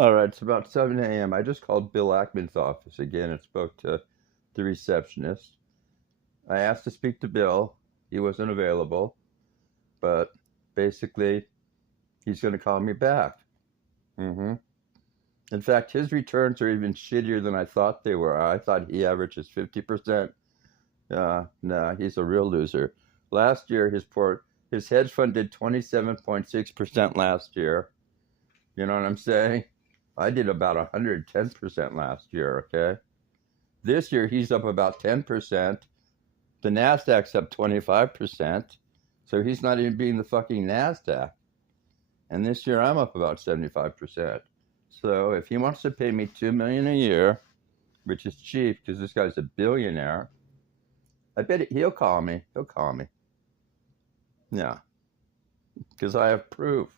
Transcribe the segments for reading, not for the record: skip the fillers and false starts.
All right, it's about 7 a.m. I just called Bill Ackmann's office again and spoke to the receptionist. I asked to speak to Bill. He wasn't available, but basically, he's going to call me back. hmm In fact, his returns are even shittier than I thought they were. I thought he averages 50%. Nah, he's a real loser. Last year, his hedge fund did 27.6% last year. You know what I'm saying? I did about 110% last year, okay? This year, he's up about 10%. The NASDAQ's up 25%. So he's not even beating the fucking NASDAQ. And this year, I'm up about 75%. So if he wants to pay me $2 million a year, which is cheap because this guy's a billionaire, I bet he'll call me. He'll call me. Yeah, because I have proof.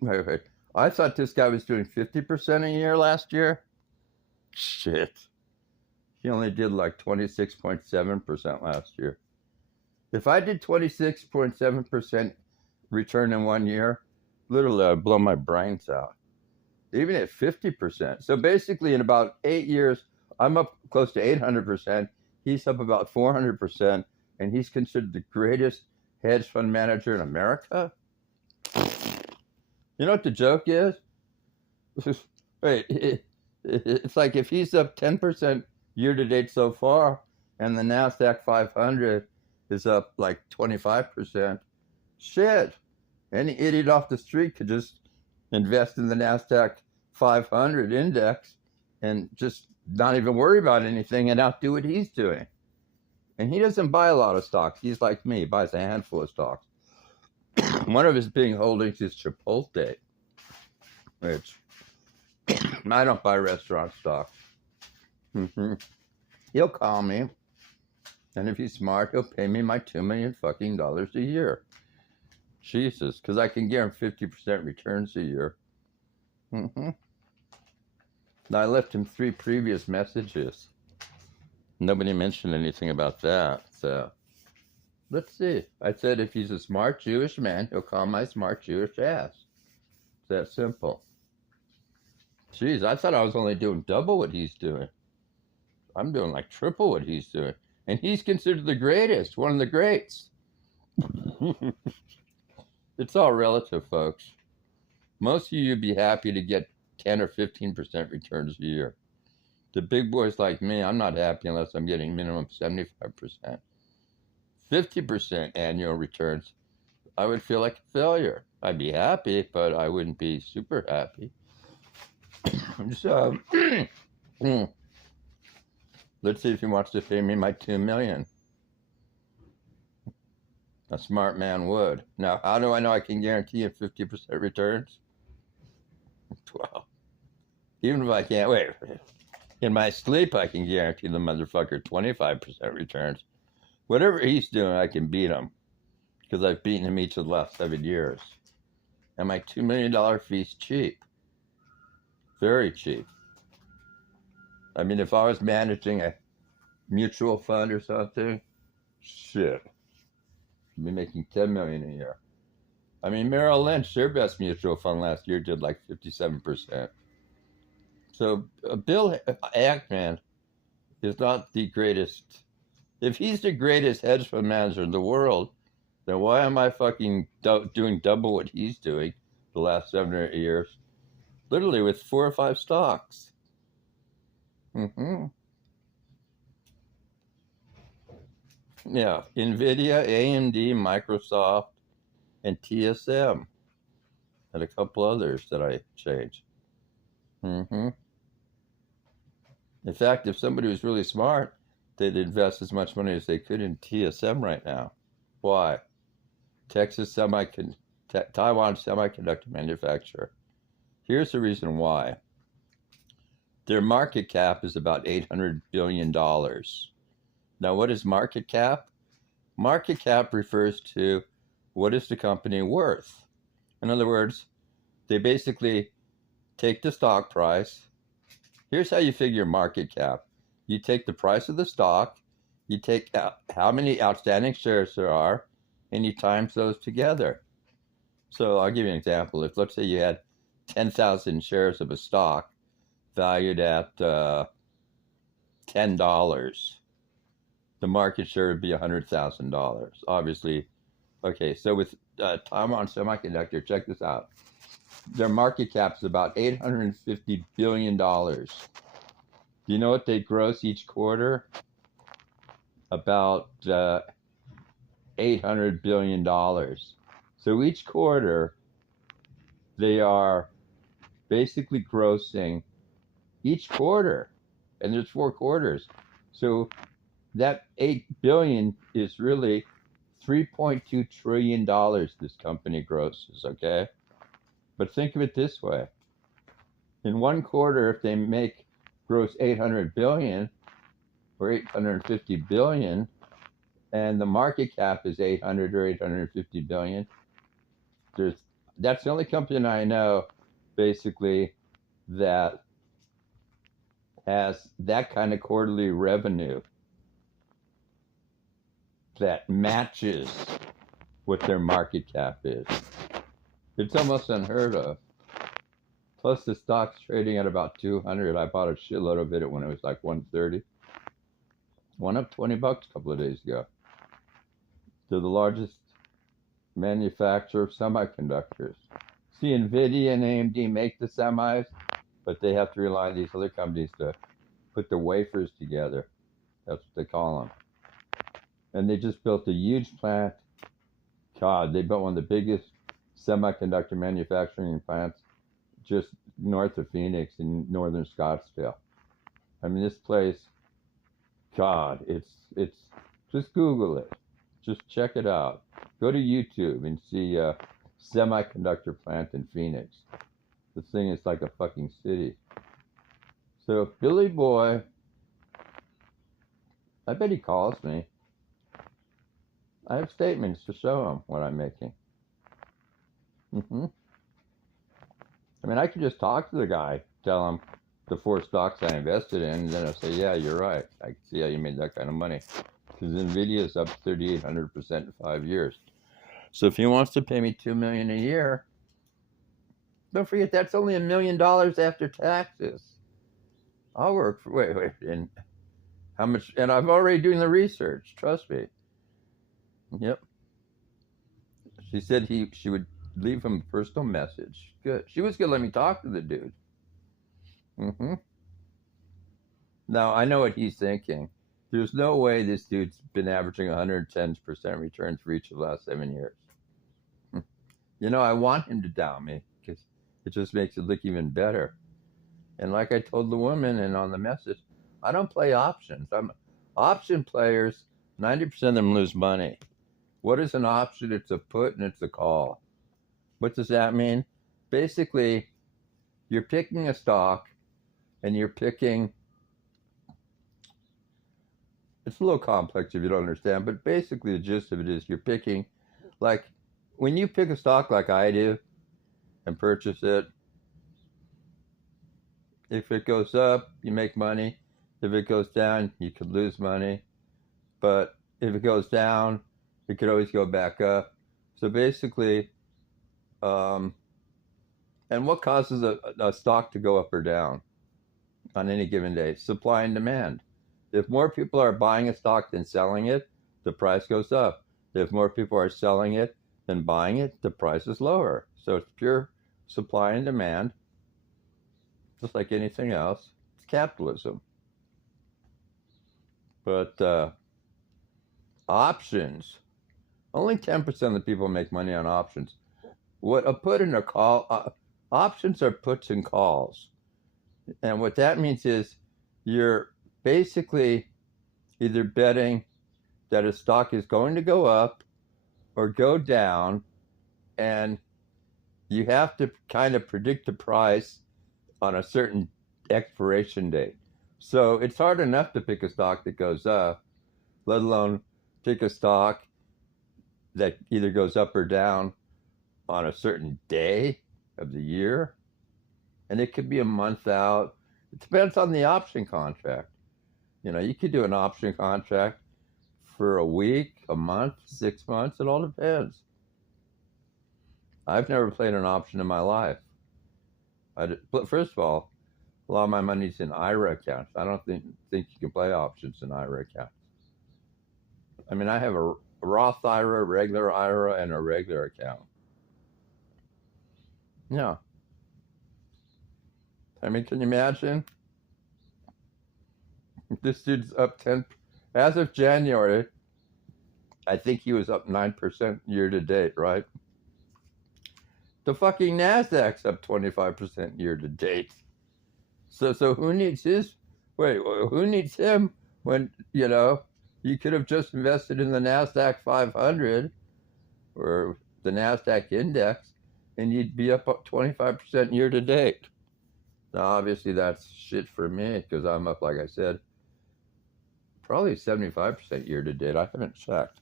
Wait. I thought this guy was doing 50% a year last year. Shit. He only did like 26.7% last year. If I did 26.7% return in 1 year, literally I'd blow my brains out. Even at 50%. So basically in about 8 years, I'm up close to 800%. He's up about 400%. And he's considered the greatest hedge fund manager in America. You know what the joke is? Wait, it's like if he's up 10% year to date so far, and the NASDAQ 500 is up like 25%, shit. Any idiot off the street could just invest in the NASDAQ 500 index and just not even worry about anything and outdo what he's doing. And he doesn't buy a lot of stocks. He's like me, buys a handful of stocks. One of his big holdings is Chipotle, which I don't buy restaurant stocks. He'll call me, and if he's smart, he'll pay me my $2 million fucking dollars a year. Jesus, because I can guarantee 50% returns a year. Now, I left him 3 previous messages. Nobody mentioned anything about that, so let's see. I said if he's a smart Jewish man, he'll call my smart Jewish ass. It's that simple. Jeez, I thought I was only doing double what he's doing. I'm doing like triple what he's doing. And he's considered the greatest, one of the greats. It's all relative, folks. Most of you would be happy to get 10 or 15% returns a year. The big boys like me, I'm not happy unless I'm getting minimum 75%. 50% annual returns, I would feel like a failure. I'd be happy, but I wouldn't be super happy. So, let's see if he wants to pay me my $2 million. A smart man would. Now, how do I know I can guarantee him 50% returns? Well, even if I can't, wait. In my sleep, I can guarantee the motherfucker 25% returns. Whatever he's doing, I can beat him. Because I've beaten him each of the last 7 years. And my $2 million fee's cheap. Very cheap. I mean, if I was managing a mutual fund or something, shit. I'd be making $10 million a year. I mean, Merrill Lynch, their best mutual fund last year did like 57%. So Bill Ackmann is not the greatest. If he's the greatest hedge fund manager in the world, then why am I fucking doing double what he's doing the last 7 or 8 years? Literally with 4 or 5 stocks. Yeah, NVIDIA, AMD, Microsoft, and TSM, and a couple others that I changed. In fact, if somebody was really smart, they'd invest as much money as they could in TSM right now. Why? Taiwan semiconductor manufacturer. Here's the reason why. Their market cap is about $800 billion. Now, what is market cap? Market cap refers to what is the company worth. In other words, they basically take the stock price. Here's how you figure market cap. You take the price of the stock, you take out how many outstanding shares there are, and you times those together. So I'll give you an example. If let's say you had 10,000 shares of a stock valued at $10, the market share would be $100,000. Obviously, okay, so with Taiwan Semiconductor, check this out. Their market cap is about $850 billion. Do you know what they gross each quarter? About $800 billion. So each quarter, they are basically grossing each quarter, and there's 4 quarters. So that $8 billion is really $3.2 trillion this company grosses, okay? But think of it this way. In one quarter, if they gross 800 billion or 850 billion, and the market cap is 800 or 850 billion, that's the only company I know, basically, that has that kind of quarterly revenue that matches what their market cap is. It's almost unheard of. Plus, the stock's trading at about 200. I bought a shitload of it when it was like 130. Went up $20 a couple of days ago. They're the largest manufacturer of semiconductors. See, NVIDIA and AMD make the semis, but they have to rely on these other companies to put the wafers together. That's what they call them. And they just built a huge plant. God, they built one of the biggest semiconductor manufacturing plants just north of Phoenix in northern Scottsdale. I mean, this place, God, it's just Google it. Just check it out. Go to YouTube and see a semiconductor plant in Phoenix. This thing is like a fucking city. So Billy Boy, I bet he calls me. I have statements to show him what I'm making. I mean, I could just talk to the guy, tell him the 4 stocks I invested in, and then I'll say, yeah, you're right. I can see how you made that kind of money. Because NVIDIA is up 3,800% in 5 years. So if he wants to pay me $2 million a year, don't forget that's only $1 million after taxes. I'll work for wait, and how much? And I've already doing the research. Trust me. Yep. She said she would leave him a personal message. Good. She was gonna let me talk to the dude. Now I know what he's thinking. There's no way this dude's been averaging 110% returns for each of the last 7 years. You know, I want him to down me because it just makes it look even better. And like I told the woman and on the message, I don't play options. Option players, 90% of them lose money. What is an option? It's a put and it's a call. What does that mean? Basically, you're picking a stock and you're picking, it's a little complex if you don't understand, but basically the gist of it is you're picking, like when you pick a stock like I do and purchase it, if it goes up, you make money. If it goes down, you could lose money. But if it goes down, it could always go back up. So basically, and what causes a stock to go up or down on any given day? Supply and demand. If more people are buying a stock than selling it, the price goes up. If more people are selling it than buying it, the price is lower. So it's pure supply and demand. Just like anything else, it's capitalism. But options, only 10% of the people make money on options. What a put and a call, options are puts and calls. And what that means is you're basically either betting that a stock is going to go up or go down, and you have to kind of predict the price on a certain expiration date. So it's hard enough to pick a stock that goes up, let alone pick a stock that either goes up or down on a certain day of the year. And it could be a month out. It depends on the option contract. You know, you could do an option contract for a week, a month, 6 months. It all depends. I've never played an option in my life. But first of all, a lot of my money's in IRA accounts. I don't think you can play options in IRA accounts. I mean, I have a Roth IRA, regular IRA, and a regular account. Yeah. I mean, can you imagine? This dude's up 10. As of January, I think he was up 9% year to date, right? The fucking NASDAQ's up 25% year to date. So who needs his? Wait, who needs him when, you could have just invested in the NASDAQ 500 or the NASDAQ index and you'd be up 25% year to date. Now, obviously, that's shit for me because I'm up, like I said, probably 75% year to date. I haven't checked.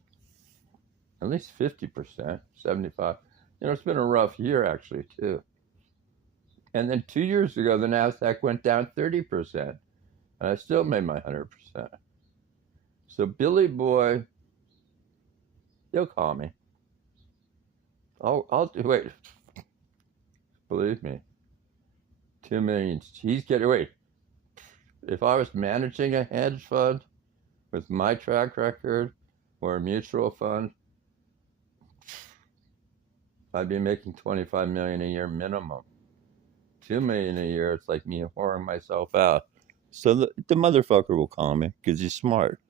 At least 50%, 75. It's been a rough year, actually, too. And then 2 years ago, the NASDAQ went down 30%, and I still made my 100%. So Billy Boy, he'll call me. I'll do, wait, believe me, 2 million. He's getting, wait, if I was managing a hedge fund with my track record or a mutual fund, I'd be making 25 million a year minimum. 2 million a year, it's like me whoring myself out. So the motherfucker will call me because he's smart.